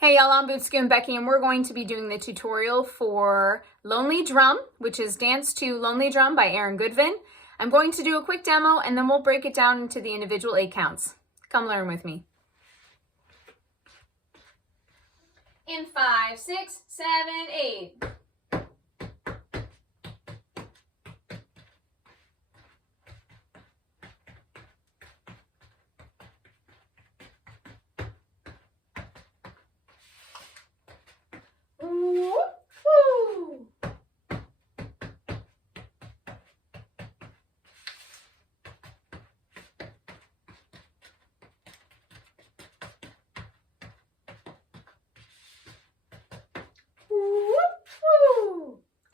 Hey y'all, I'm Scootin Becky and we're going to be doing the tutorial for Lonely Drum, which is Dance to Lonely Drum by Aaron Goodvin. I'm going to do a quick demo and then we'll break it down into the individual 8 counts. Come learn with me. In 5, 6, 7, 8.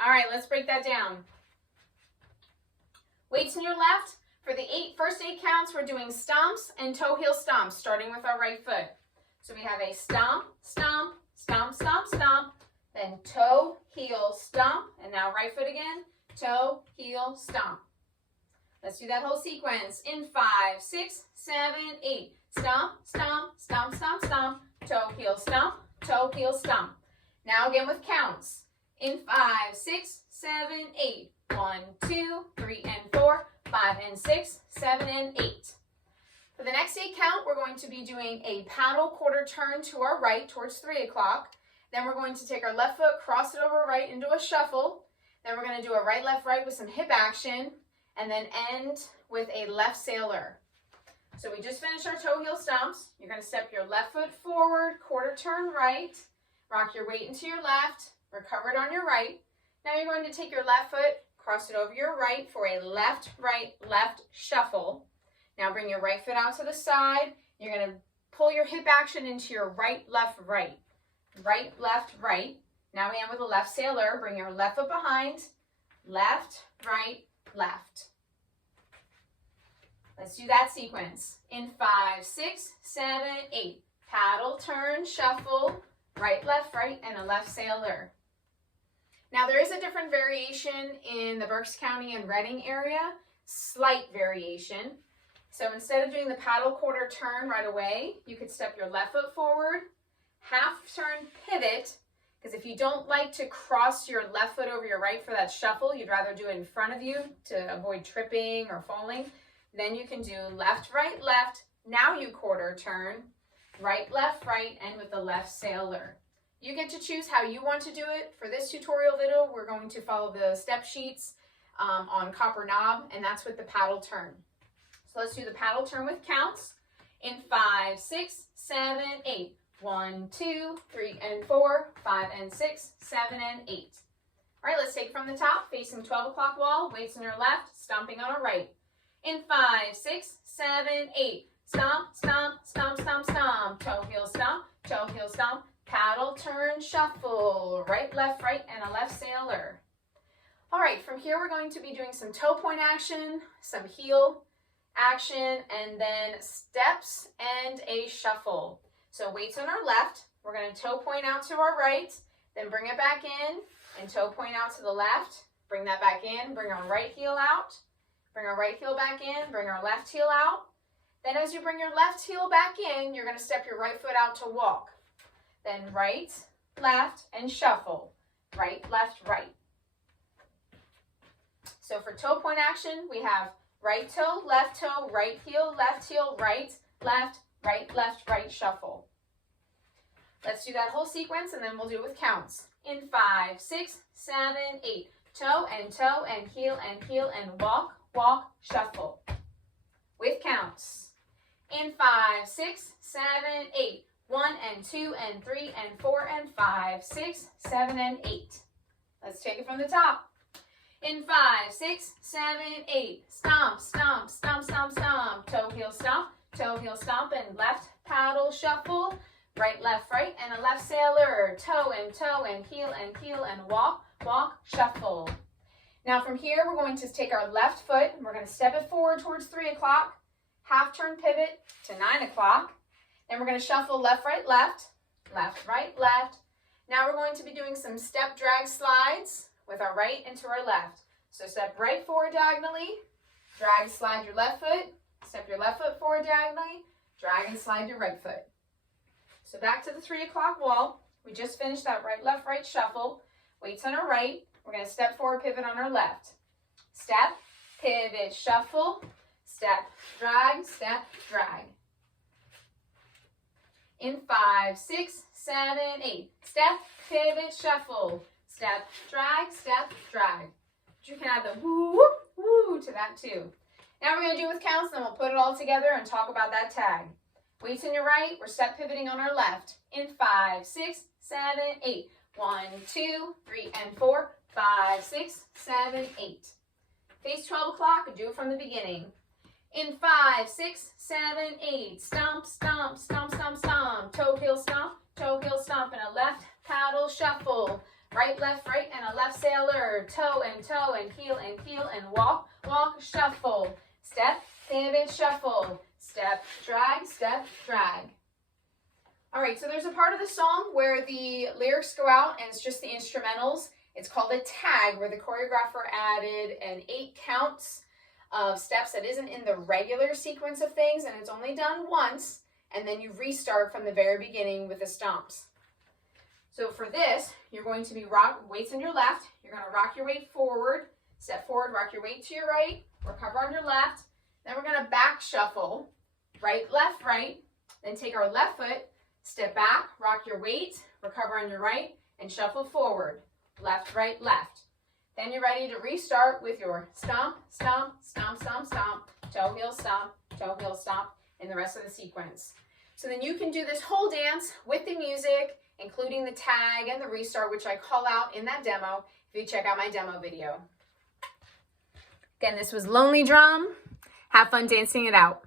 All right, let's break that down. Weights in your left. For the first 8 counts, we're doing stomps and toe heel stomps, starting with our right foot. So we have a stomp, stomp, stomp, stomp, stomp, then toe, heel, stomp, and now right foot again, toe, heel, stomp. Let's do that whole sequence in 5, 6, 7, 8. Stomp, stomp, stomp, stomp, stomp, toe, heel, stomp, toe, heel, stomp. Now again with counts. In 5, 6, 7, 8. 1, 2, 3, and 4, 5, and 6, 7, and 8. For the next 8 count, we're going to be doing a paddle quarter turn to our right towards 3 o'clock. Then we're going to take our left foot, cross it over right into a shuffle. Then we're going to do a right, left, right with some hip action, and then end with a left sailor. So we just finished our toe heel stomps. You're going to step your left foot forward, quarter turn right, rock your weight into your left, recover it on your right. Now you're going to take your left foot, cross it over your right for a left, right, left shuffle. Now bring your right foot out to the side. You're going to pull your hip action into your right, left, right. Right, left, right. Now we end with a left sailor. Bring your left foot behind. Left, right, left. Let's do that sequence. In 5, 6, 7, 8. Paddle, turn, shuffle, right, left, and a left sailor. Now there is a different variation in the Berks County and Reading area, slight variation. So instead of doing the paddle quarter turn right away, you could step your left foot forward, half turn pivot, because if you don't like to cross your left foot over your right for that shuffle, you'd rather do it in front of you to avoid tripping or falling, then you can do left, left. Now you quarter turn, right, and with the left sailor. You get to choose how you want to do it. For this tutorial video, we're going to follow the step sheets on copper knob, and that's with the paddle turn. So let's do the paddle turn with counts. In 5, 6, 7, 8. 1, 2, 3, and 4, 5, and 6, 7, and 8. All right, let's take from the top, facing 12 o'clock wall, weights on your left, stomping on our right. In 5, 6, 7, 8. Stomp, stomp, stomp, stomp, stomp. Toe, heel, stomp, paddle, turn, shuffle. Right, and a left sailor. All right, from here we're going to be doing some toe point action, some heel action, and then steps and a shuffle. So weights on our left, we're going to toe point out to our right, then bring it back in, and toe point out to the left, bring that back in, bring our right heel out, bring our right heel back in, bring our left heel out. Then as you bring your left heel back in, you're going to step your right foot out to walk. Then right, left, and shuffle. Right, left. So for toe point action, we have right toe, right heel, right, left, right, shuffle. Let's do that whole sequence and then we'll do it with counts. In 5, 6, 7, 8. Toe, and heel, and walk, shuffle. With counts. In 5, 6, 7, 8. 1, and 2, and 3, and 4, and 5, 6, 7, and 8. Let's take it from the top. In 5, 6, 7, 8. Stomp, stomp, stomp, stomp, stomp. Toe, heel, stomp, and left paddle shuffle. Right, and a left sailor. Toe, and heel, and walk, shuffle. Now from here, we're going to take our left foot, and we're going to step it forward towards 3 o'clock, half turn pivot to 9 o'clock. Then we're going to shuffle left, left. Now we're going to be doing some step drag slides with our right into our left. So step right forward diagonally, drag, slide your left foot, step your left foot forward diagonally, drag and slide your right foot. So back to the 3 o'clock wall. We just finished that right, left, right shuffle. Weights on our right. We're going to step forward, pivot on our left. Step, pivot, shuffle, step, drag, step, drag. In 5, 6, 7, 8. Step, pivot, shuffle, step, drag, step, drag. You can add the woo, woo, woo to that too. Now we're going to do with counts, then we'll put it all together and talk about that tag. Weights on your right, we're step pivoting on our left. In 5, 6, 7, 8. 1, 2, 3, and 4, 5, 6, 7, 8. Face 12 o'clock and do it from the beginning. In 5, 6, 7, 8. Stomp, stomp, stomp, stomp, stomp. Toe, heel, stomp, and a left paddle shuffle. Right, right, and a left sailor. Toe, and heel, and walk, walk, shuffle. Step, pivot, shuffle. Step, drag. All right, so there's a part of the song where the lyrics go out and it's just the instrumentals. It's called a tag, where the choreographer added an 8 counts of steps that isn't in the regular sequence of things, and it's only done once, and then you restart from the very beginning with the stomps. So for this, you're going to be weights on your left. You're going to rock your weight forward, step forward, rock your weight to your right, recover on your left. Then we're going to back shuffle, right, right. Then take our left foot, step back, rock your weight, recover on your right, and shuffle forward, left, left. Then you're ready to restart with your stomp, stomp, stomp, stomp, stomp, toe, heel, stomp, and the rest of the sequence. So then you can do this whole dance with the music, including the tag and the restart, which I call out in that demo if you check out my demo video. Again, this was Lonely Drum. Have fun dancing it out.